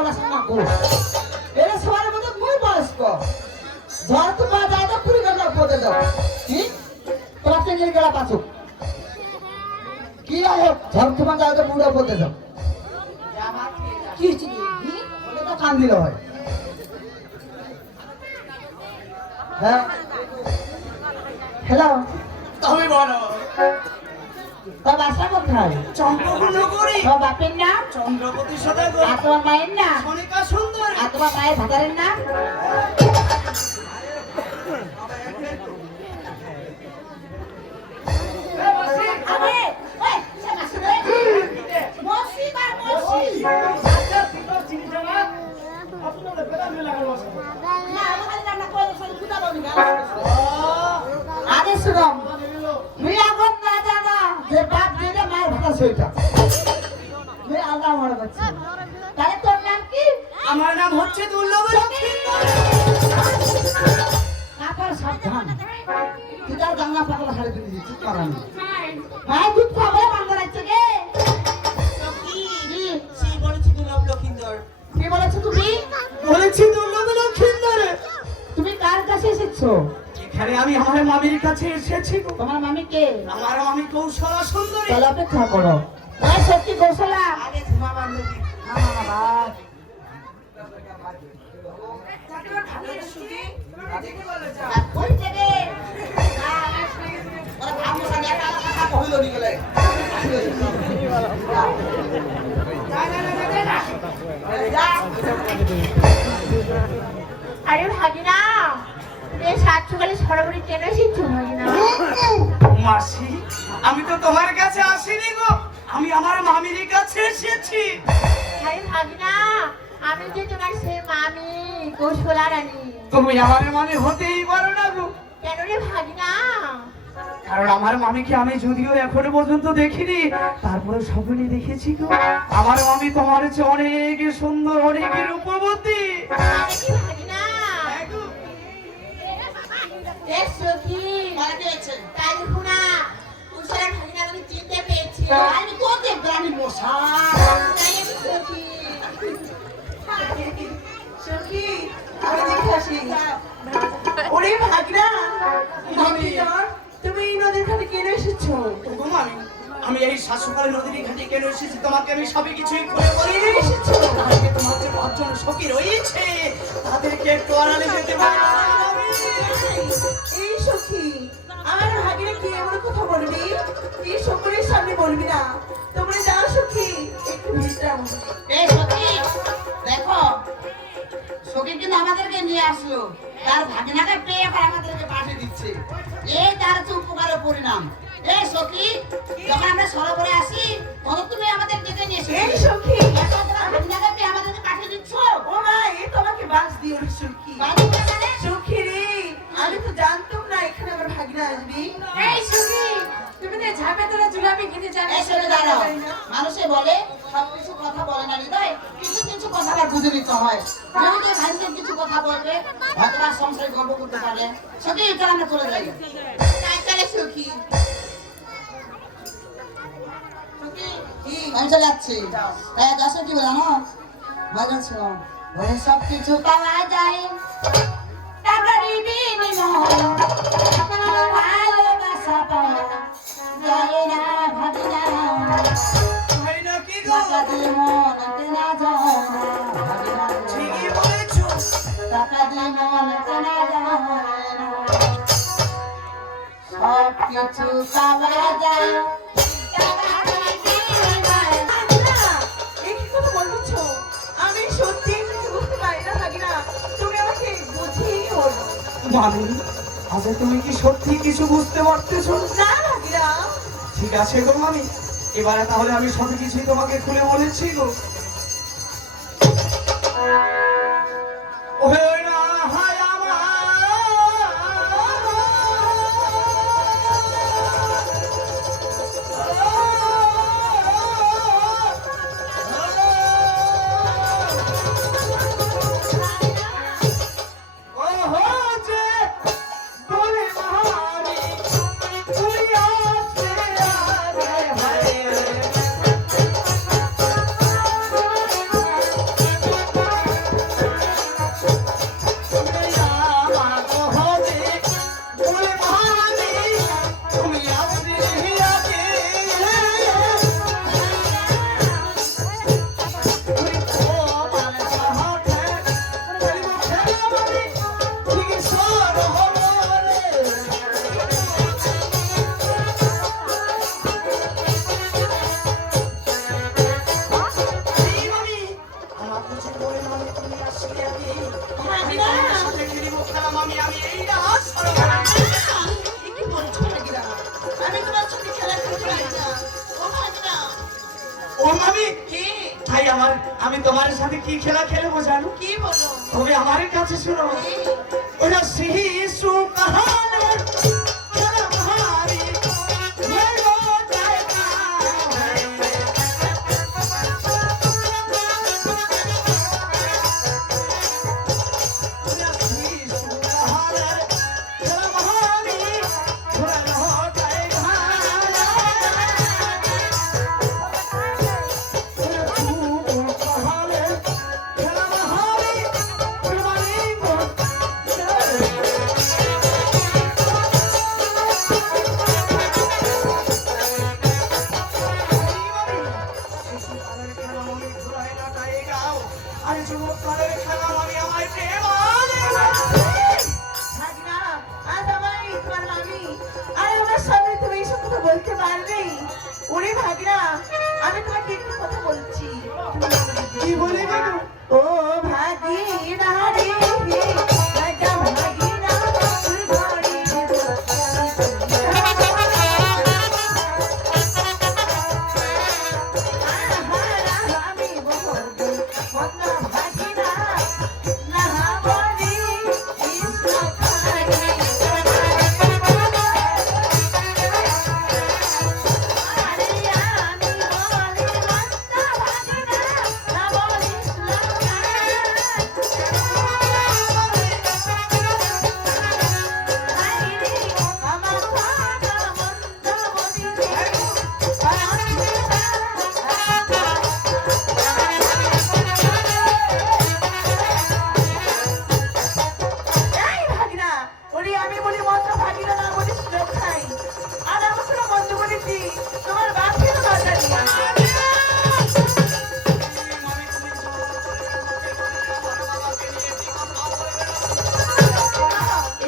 না সামা কো এরা সবার মধ্যে মই বয়স্ক ঝড় তোমা যায় তো কুড়ি গেল পড়ে যাও কি তোরা চেঙ্গের গেলা পাছু কি হয় ঝড় তোমা যায় তো বুড়ো পড়ে যাও কি চিনি বলে তো কান দিল হয় হ্যাঁ হ্যালো তুমি বলো তোর বাসা কোথায় চম্পকনগরী তোর বাপের নাম চন্দ্রপতি সদাগর আর তোমার মায়ের নাম কণিকা সুন্দর আর তোমার মায়ের ভাতারের নাম আরে ওই সে মাসি রে মসি বার মসি আচ্ছা তুমি চিনি জানা আপনাদের বেলা মেলা গেল না আমাদের রান্না করে সব কুটা বনি গা আরে শুনো তুই আগত না জানা যে বাপ যেটা মায়ের ভাতা সেটা তুই আল্লাহ মনে করছিস তাহলে তোর নাম কি আমার নাম হচ্ছে দুর্লভ লক্ষ্মীন্দর কাকার সাবধান তুই তার জানলা পাগলা হারে দিলি চুপ করানি মায়ের দুধ খাবে বান্ধা রাখছে গে সেই বলেছি দুর্লভ লক্ষ্মীন্দর কি বলেছো তুমি বলেছি দুর্লভ লক্ষ্মীন্দর তুমি কার কাছে এসেছো এখানে আমি আমার মামির কাছে এসেছি গো। তোমার মামি কে আমার মামি কৌশলা সুন্দরী তাহলে অপেক্ষা করো তাই সত্যি কৌশলা আগে তোমার বান্ধবী ওই থেকে ওরা ভাবো না একা একা কথা কইলো নি গেলে আরে ভাগিনা তুমি সাত সকালে সরাসরি কেন এসেছো ভাগিনা মাসি আমি তো তোমার কাছে আসিনি গো আমি আমার মামির কাছে এসেছি আরে ভাগিনা আমি যে তোমার সে মামি কৌশলা রানী তুমি আমার মামি হতেই পারো না গো কেন রে ভাগিনা কারণ আমার মামিকে আমি যদিও এখনো পর্যন্ত দেখিনি তারপরে স্বপ্নে দেখেছি গো আমার মামি তোমার চেয়ে অনেক সুন্দর অনেক রূপবতী আরে কি ভাগিনা এসো কি মানে কি হয়েছে তাই হুনা কৌশলা ভাগিনা আমি চিনতে পেয়েছি আমি কোতে প্রাণী মশা তাই এসো কি সখী আমি দেখে আসি ওরে ভাগনা মামি তুমি এই নদীর ঘাটে কেন এসেছো গো মামি আমি এই শাসকালী নদীর ঘাটে কেন এসেছি তোমাকে আমি সবই কিছুই খুলে বলি এসেছো আজকে তোমার যে পাঁচজন সখী রয়েছে তাদেরকে একটু আড়ালে যেতে পারি না মামি। এই সখী আমার ভাগিনা কি এমন কথা বলবি এই সকলের সামনে বলবি না তোমরা যাও সখী একটু ভিড়টাও এই সখী দেখো সখী কিন্তু আমাদেরকে নিয়ে আসলো তার ভাগিনাকে পেয়ে এখন আমাদেরকে পাঠিয়ে দিচ্ছে এই তার হচ্ছে উপকারের পরিণাম এই সখী যখন আমরা সরোবরে আসি তখন তুমি আমাদের ডেকে নিয়ে এসো এই সখী এখন তোমার ভাগিনাকে পেয়ে আমাদেরকে পাঠিয়ে দিচ্ছ ও মা এই তোমাকে বাস দিও সখী বাস দিও মানে সখী রে আমি তো জানতাম না এখানে আমার ভাগিনা আসবি এই সুখী তুমি তো ঝাপে তোরা জুলাপি খেতে জানো এই শুনে দাঁড়াও মানুষে বলে সবকিছু কথা বলে না হৃদয় কিছু কিছু কথা আবার বুঝে নিতে হয় যেহেতু ভাইকে কিছু কথা বলবে হয়তো বা সংসারে গল্প করতে পারে সত্যি এটা আমরা চলে যাই তাই চলে সুখী আমি চলে যাচ্ছি তাই দশে কি জানো ভালো বলে সব কিছু পাওয়া যায় টাকারই বিনিময় ভালোবাসা পাওয়া যায় না ভাবি না হয় না কি গো টাকা দিয়ে মন কেনা যায় না ভাবি না ঠিকই বলেছো টাকা দিয়ে মন কেনা যায় না সব কিছু পাওয়া যায় আমি সত্যি কিছু বুঝতে পারি না ভাগিনা তুমি আমাকে বুঝিয়ে বলো মামি আচ্ছা তুমি কি সত্যি কিছু বুঝতে পারতেছো না ভাগিনা ঠিক আছে গো মামি এবারে তাহলে আমি সব কিছুই তোমাকে খুলে বলেছি গো ওহে না হায় আমি তোমার সাথে কি খেলা খেলবো জানো? কি বলো? তবে আমার কাছে শোনো, এই, ওরা শিশু কাহানের খেলা ভারী হলো জায়গা। ওরা শিশু কাহানের খেলা ভারী হলো জায়গা। ভাগনা, আজ আমার তোমার মামি আর আমার সামনে তুমি এইসব কথা বলতে পারবে? ওরে ভাগনা, আমি তোমাকে একটু কথা বলছি। কি বলে গেল? ও ভাগিনা রে, রাজা ভাগিনা তোর ঘরে আমি বলবো মন্দ ভাগিনা না বলি কৃষ্ণ খানি। আরে আমি বলি মন্দ ভাগিনা না বলি কৃষ্ণ খানি। আমার ভাগা মন্দ বলি এই ভাগিনা, ওরে আমি বলি মন্দ ভাগিনা না বলিস লোক খাই। আর আমি কোনো মন্দ বলেছি, তোমার বাপকে তো বাধা দিই।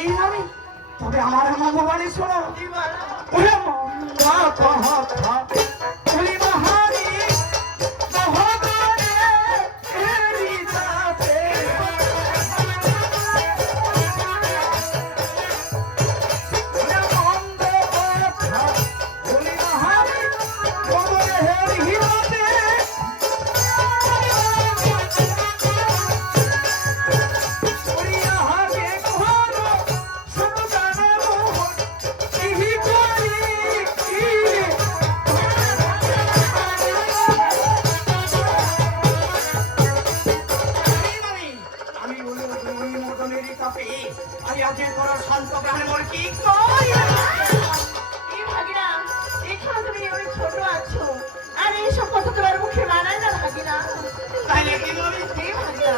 এই আমি, তবে আমার ভগবানের শোনো, কি বলো? ওরে মন্দা কথা বলি মহারি মহাগণে এরি যাবে। ওরে মন্দা কথা বলি মহারি মহাগণে এরি যাবে। ওরে আহাকে কোহানো সন্তানে মোহন ইহি করি আমি বলি তুমি মদনেরই কাপে আমি আগে করো শান্ত প্রাণে মোর কি কই। এই ভাগিনা, এখনো তুমি অনেক ছোট আছো, আর এইসব কথা তোমার মুখে মানায় না ভাগিনা। তাই নাকি বলি? এই ভাগিনা,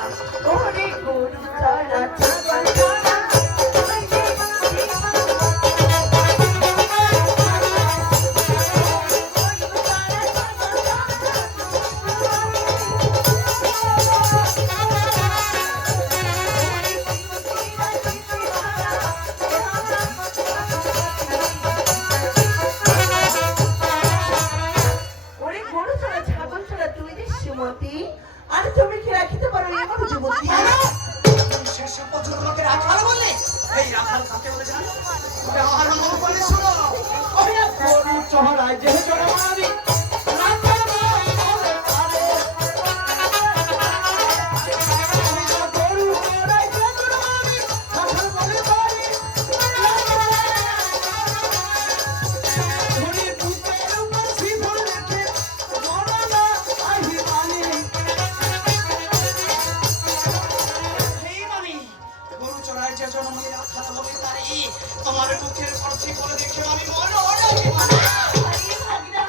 ওরে গরু চড়া ছাগল চড়া, ওই যে ওরে গরু চড়া ছাগল চড়া তুই যে সুমতি, আর তুমি কি রাখিতে পারো এমন যুবতী? শেষ পর্যন্ত তোমাকে রাখাল বললে? এই রাখাল কাকে বলে জানো? তবে আমার ভগবানের শোনো, ওরে গরু চড়ায় যে চড়া মারি রাখাল বলে পারে। আমি তো গরু চড়ায় যে চড়া মারি রাখাল বলে পারে। ধরে বুকের উপর শিফল রেখে মরনা আহিবানি। হেই মামি, গরু চড়ায় যে চড়া মারি রাখাল বলে তারে। তোমার মুখের স্পর্শে করে দেখে আমি মরনা আহিবানি। এই ভাগিনা,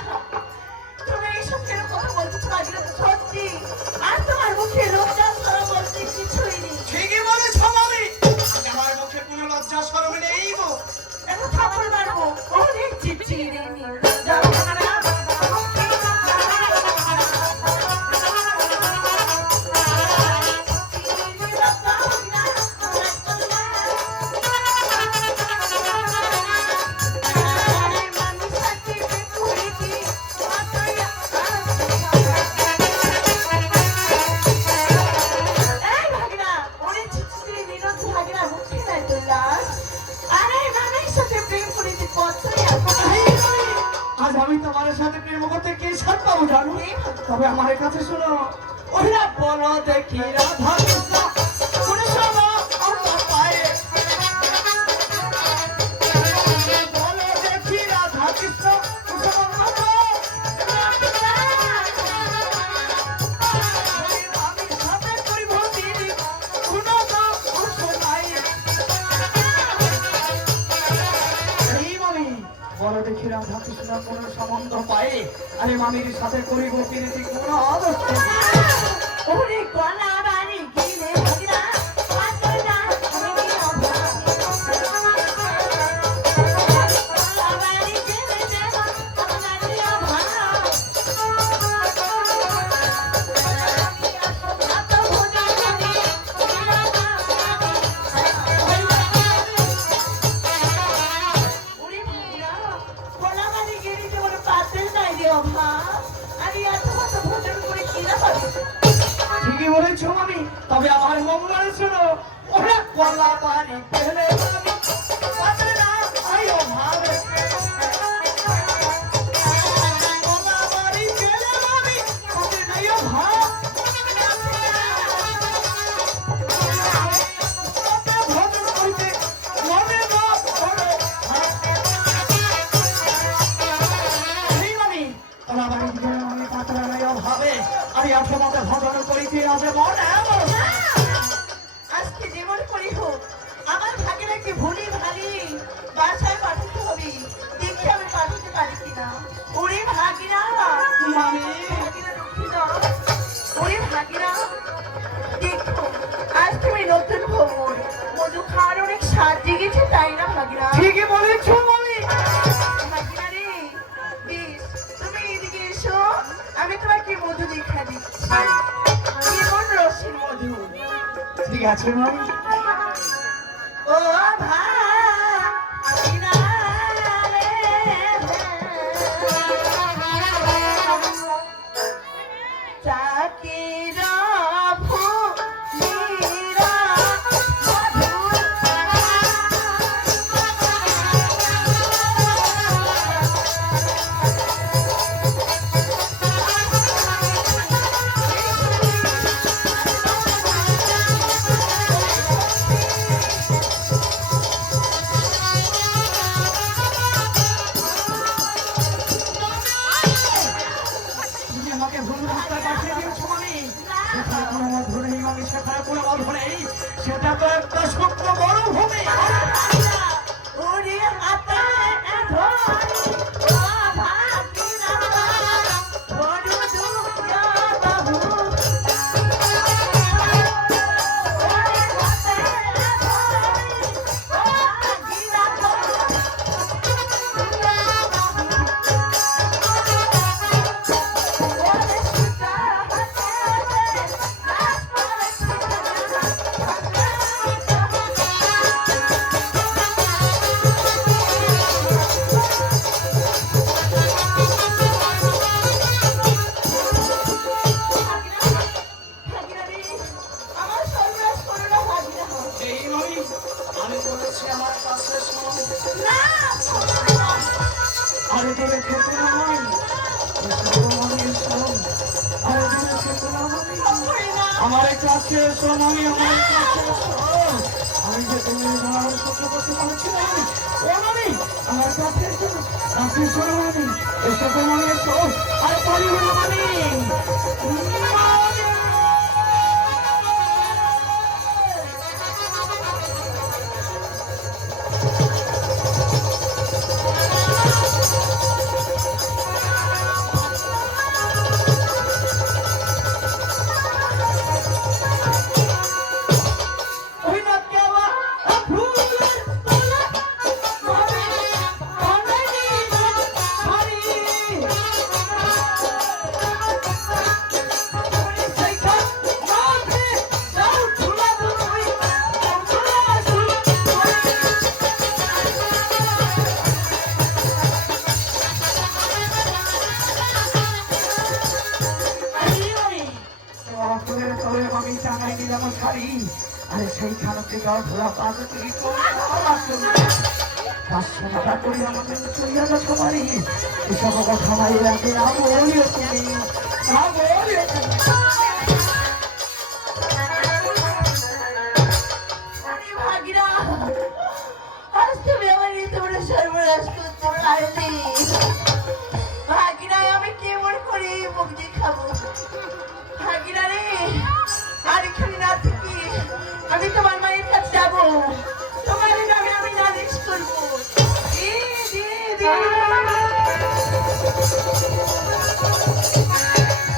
বলো দেখি রাধা কৃষ্ণ কোন সময় আমার পায়ে বলো দেখি রাধা কৃষ্ণ কোন সময় আমি সাথে করিব দিদি কোন নাই এই মামি বলো দেখি রাধা কৃষ্ণ কোন সম্বন্ধ পায়ে আরে মামির সাথে করিব প্রীতি কোন অবস্থা ওরে কলা বাড়ি কিনে ভাগিনা পাতর না আমি অভাব কলা বাড়ি কিনে দেব আমি অভাব এত ভোজন করি ওরে ভাগিনা কলা বাড়ি কিনে দেব পাতর নাই রে অভাব আমি এত ভোজন করে কিনা পাবো ঠিকই বলেছো মামি তবে আমার মঙ্গল শোনো ওরা কলা বাড়ি পেলে মামি পাতরে না আইও ভাবে কলা বাড়ি পেলে মামি পাতরে নাইও ভাব ভজন করিতে মনে না পড়ে এই মামি কলা বাড়ি পেলে মামি পাতরে নাইও ভাবে আমি আপনাদের ভজন করিতে আছে মনে আজকে যেমন করি হোক আমার ভাগের একটি ভুলি ভালি বাসায় পাঠাতে হবে দেখি আমি পাঠাতে পারি কিনা ওরে ভাগিনা মামি ভাগিনা রক্ষিতা ওরে ভাগিনা দেখো আজ তুমি নতুন খবর মধু খাওয়ার অনেক স্বাদ জেগেছে তাই না ভাগিনা ঠিকই বলেছো মামি ভাগিনা রে বেশ তুমি এদিকে এসো আমি তোমাকে মধু দেখা দিচ্ছি কেমন রসের মধু ঠিক আছে মামি ও ভাগিনা রে চাকিরা ফুলিরা মধুর তুমি আমাকে ভুল রাস্তায় পাঠিয়ে দিয়েছো মামি সেখানে কোনো মধু নেই মামি সেখানে কোনো মধু নেই সেটা তো একটা শুকনো মরুভূমি ওরে হাতে ধরি ও ভাগিনা বড় দুঃখ বাবু ওরে হাতে ধরি ও ভাগিনা ওরে সুতা হাতে লাশ ভাগিনা রে আমার সর্বনাশ করো না ভাগিনা এই মামি আমি বলেছি আমার কাছে শোনো না আরে তোরে খেতে না মামি এসো মামি এসো আরে তোরে খেতে না মামি আমার কাছে এসো মামি আমার কাছে এসো আমি যে তুমি আমার সহ্য করতে পারছি না মামি ও মামি আমার কাছে এসো কাছে এসো মামি এসো তো মামি এসো আর পারিব না মামি ওই না কেবা ভুলের তোলা মামি অনেক হারি ওরে সাইকা মাঝে যাও ঝুলা দুই ঝুলা আসুন ফুলের তলে মামি টাঙাই নিলাম শাড়ি আরে সেইখানে থেকে ধরা পাবে তুমি পাঁচশো টাকা করে আমাকে চলিয়া যাচ্ছ বাড়ি এসব কথা মারি লাগে না বলিও তুমি না বলিও তুমি তোমার মায়ের কাছে যাবো, তোমার নামে আমি নালিশ করবো। দি, দি, দি।